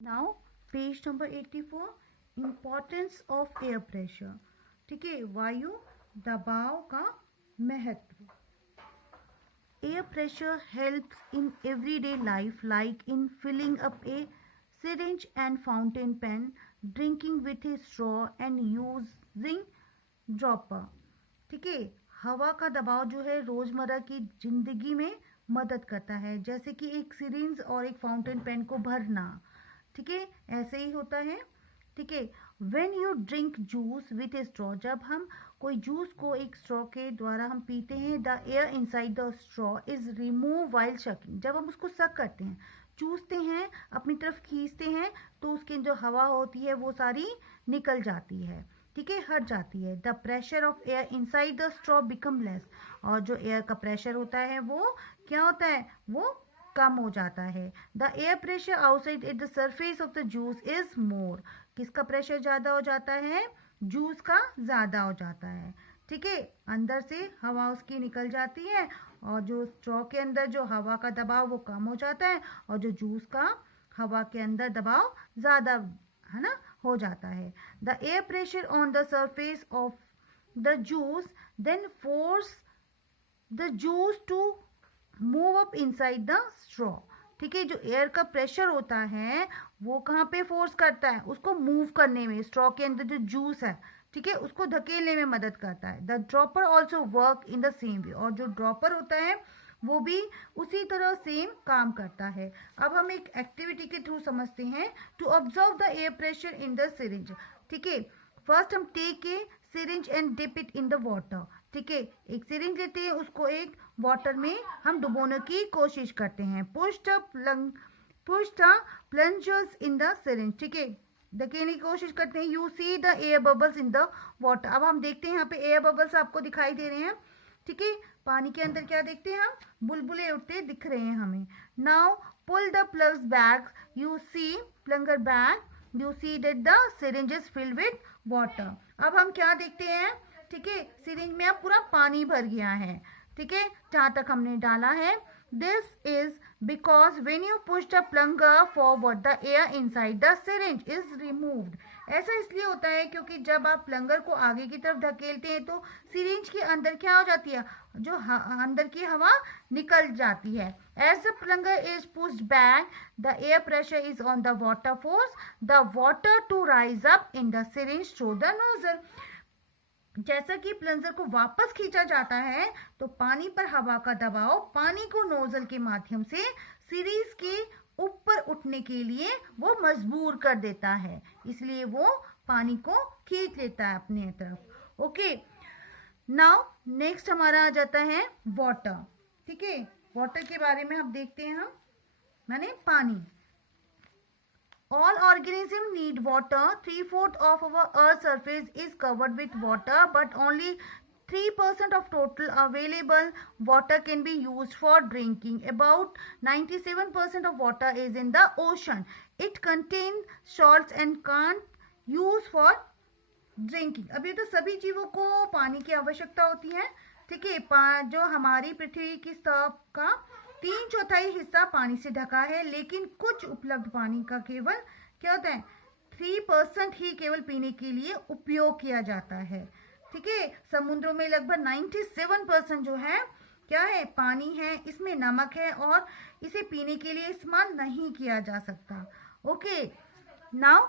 Now page number 84, importance of air pressure. ठीक है, वायु दबाव का महत्व। Air pressure helps in everyday life like in filling up a syringe and fountain pen, drinking with a straw and using dropper। ठीक है, हवा का दबाव जो है रोजमर्रा की जिंदगी में मदद करता है, जैसे कि एक सिरिंज और एक फाउंटेन पेन को भरना। ठीक है, ऐसे ही होता है। ठीक है, when you drink juice with A straw, जब हम कोई जूस को एक स्ट्रॉ के द्वारा हम पीते हैं, the air inside the straw is remove while sucking, जब हम उसको सक करते हैं, चूसते हैं, अपनी तरफ खींचते हैं, तो उसकी जो हवा होती है वो सारी निकल जाती है। ठीक है, हट जाती है। The pressure of air inside the straw become less, और जो एयर का प्रेशर होता है वो क्या होता है, वो कम हो जाता है। The air pressure outside at the surface of the juice is more, किसका प्रेशर ज़्यादा हो जाता है, जूस का ज़्यादा हो जाता है। ठीक है, अंदर से हवा उसकी निकल जाती है, और जो स्ट्रॉ के अंदर जो हवा का दबाव वो कम हो जाता है, और जो जूस का हवा के अंदर दबाव ज़्यादा है ना हो जाता है। The air pressure on the surface of the juice then force the juice to move up inside the straw. ठीक है, जो एयर का प्रेशर होता है वो कहाँ पे फोर्स करता है, उसको मूव करने में, स्ट्रॉ के अंदर जो जूस है, ठीक है, उसको धकेलने में मदद करता है। The dropper also work in the same way, और जो ड्रॉपर होता है वो भी उसी तरह सेम काम करता है। अब हम एक एक्टिविटी के थ्रू समझते हैं। To observe the air pressure in the syringe. ठीक है, फर्स्ट हम take a syringe and dip it in the water. ठीक है, एक सिरिंज लेते हैं, उसको एक वाटर में हम डुबोने की कोशिश करते हैं। Push the plungers in the syringe. ठीक है, धकेलने की कोशिश करते हैं। You see the air bubbles in the water. अब हम देखते हैं यहाँ पे एयर बबल्स आपको दिखाई दे रहे हैं। ठीक है, पानी के अंदर क्या देखते हैं हम, बुलबुले उठते दिख रहे हैं हमें। Now pull the plugs back, you see plunger back, you see that the syringe is filled with water. अब हम क्या देखते हैं, ठीक है, सिरिंज में अब पूरा पानी भर गया है। ठीक है, जहाँ तक हमने डाला है। This is because when you push the plunger forward the air inside the syringe is removed. ऐसा इसलिए होता है क्योंकि जब आप प्लंगर को आगे की तरफ धकेलते हैं तो सिरिंज के अंदर क्या हो जाती है, जो अंदर की हवा निकल जाती है। As the plunger is pushed back the air pressure is on the water force the water to rise up in the syringe through the nozzle. जैसा कि प्लंजर को वापस खींचा जाता है तो पानी पर हवा का दबाव पानी को नोजल के माध्यम से सिरिंज के ऊपर उठने के लिए वो मजबूर कर देता है, इसलिए वो पानी को खींच लेता है अपने तरफ। ओके, नाउ नेक्स्ट हमारा आ जाता है वाटर। ठीक है, वाटर के बारे में हम देखते हैं, हम माने पानी। All organisms need water. 3/4 of our Earth's surface is covered with water, but only 3% of total available water can be used for drinking. About 97% of water is in the ocean. It contains salts and can't use for drinking. अब ये तो सभी जीवों को पानी की आवश्यकता होती है। ठीक है, जो हमारी पृथ्वी की सतह का 3/4 हिस्सा पानी से ढका है, लेकिन कुछ उपलब्ध पानी का केवल क्या होता है, 3% ही केवल पीने के लिए उपयोग किया जाता है। ठीक है, समुद्रों में लगभग 97% जो है क्या है, पानी है, इसमें नमक है और इसे पीने के लिए इस्तेमाल नहीं किया जा सकता। Okay, now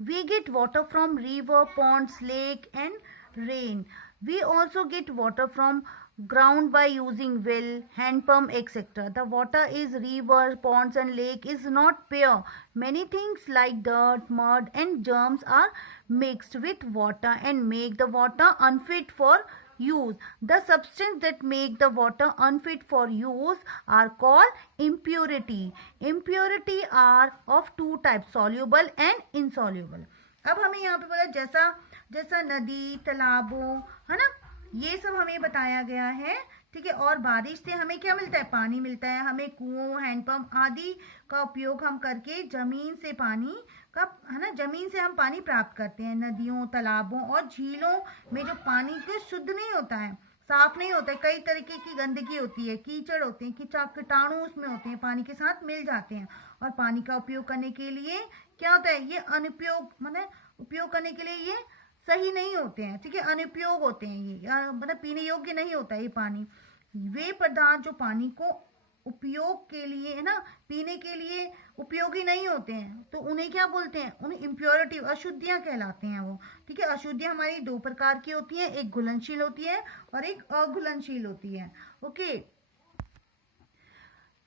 we get water from river, ponds, lake and rain. We also get water from ground by using well, hand pump, etc. The water is river, ponds and lake is not pure. Many things like dirt, mud and germs are mixed with water and make the water unfit for use. The substance that make the water unfit for use are called impurity. Impurity are of two types, soluble and insoluble. अब हमें यहाँ पे बोला जैसा जैसा नदी, तालाबों, है ना, ये सब हमें बताया गया है। ठीक है, और बारिश से हमें क्या मिलता है, पानी मिलता है। हमें कुओं, हैंडपंप आदि का उपयोग हम करके जमीन से पानी का, है ना, जमीन से हम पानी प्राप्त करते हैं। नदियों, तालाबों और झीलों में जो पानी को शुद्ध नहीं होता है, साफ नहीं होता है, कई तरीके की गंदगी होती है, कीचड़ होते हैं, कीटाणु उसमें होते हैं, पानी के साथ मिल जाते हैं। और पानी का उपयोग करने के लिए क्या होता है, ये अनुपयोग मतलब उपयोग करने के लिए ये सही नहीं होते हैं, ठीक है, अनुपयोग होते हैं ये, मतलब पीने योग्य नहीं होता है ये पानी। वे पदार्थ जो पानी को उपयोग के लिए है ना, पीने के लिए उपयोगी नहीं होते हैं, तो उन्हें क्या बोलते हैं, उन्हें इम्प्योरिटी, अशुद्धियां कहलाते हैं वो, ठीक है। अशुद्धियां हमारी दो प्रकार की होती हैं, एक घुलनशील होती है और एक अघुलनशील होती है। ओके,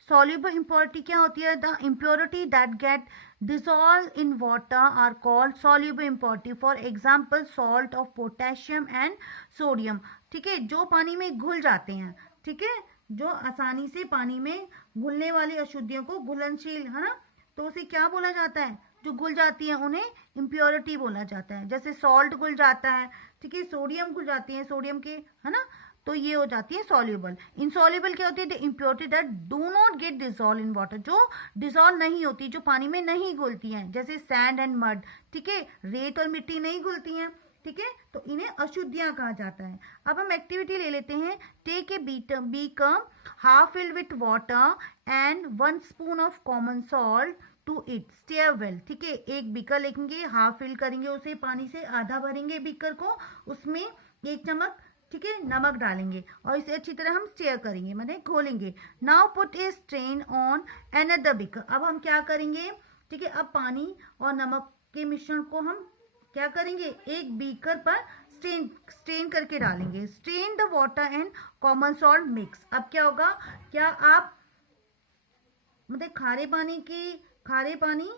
soluble impurity क्या होती है, the impurity that get dissolved in water are called soluble impurity, for example salt of potassium and sodium, ठीक है, जो पानी में घुल जाते हैं, ठीक है, जो आसानी से पानी में घुलने वाली अशुद्धियों को घुलनशील, है ना, तो उसे क्या बोला जाता है, जो घुल जाती है उन्हें इम्प्योरिटी बोला जाता है। जैसे सॉल्ट घुल जाता है, ठीक है, सोडियम घुल जाती है, सोडियम के, है ना, तो ये हो जाती है सॉल्युबल। इनसॉल्युबल क्या होती है, the impurity that do not gate dissolve in water, जो डिजोल्व नहीं होती, जो पानी में नहीं घुलती हैं, जैसे सैंड एंड मड, ठीक है, रेत और मिट्टी नहीं घुलती हैं, ठीक है, तो इन्हें अशुद्धियां कहा जाता है। अब हम एक्टिविटी ले लेते हैं। Take a beaker half filled with water and 1 spoon of common salt to it, stir well, ठीक है, एक बीकर लेंगे, हाफ फिल करेंगे उसे पानी से, आधा भरेंगे बीकर को, उसमें 1 चम्मच, ठीक है, नमक डालेंगे और इसे अच्छी तरह हम स्टीयर करेंगे, मतलब घोलेंगे। Now put a strain on another beaker, अब हम क्या करेंगे, ठीक है, अब पानी और नमक के मिश्रण को हम क्या करेंगे, एक बीकर पर स्ट्रेन करके डालेंगे। Strain the water and common salt mix, अब क्या होगा, क्या आप मतलब खारे पानी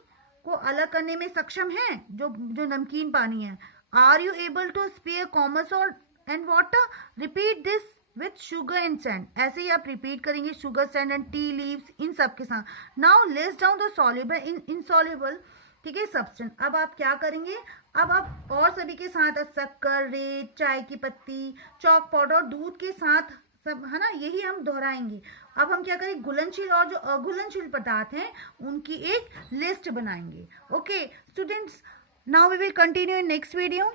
को अलग करने में सक्षम हैं, जो नमकीन पानी है। Are you able to spare common salt and water, repeat this with sugar and sand, ऐसे ही आप रिपीट करेंगे sugar, sand and tea leaves, इन सब के साथ। Now list down the soluble in insoluble, ठीक है, सब्सटेंस। अब आप क्या करेंगे, अब आप और सभी के साथ शक्कर, रेत, चाय की पत्ती, चॉक पाउडर, दूध के साथ सब, है ना, यही हम दोहराएंगे। अब हम क्या करें, घुलनशील और जो अघुलनशील पदार्थ हैं उनकी एक लिस्ट बनाएंगे। Okay students, now we will continue in next video.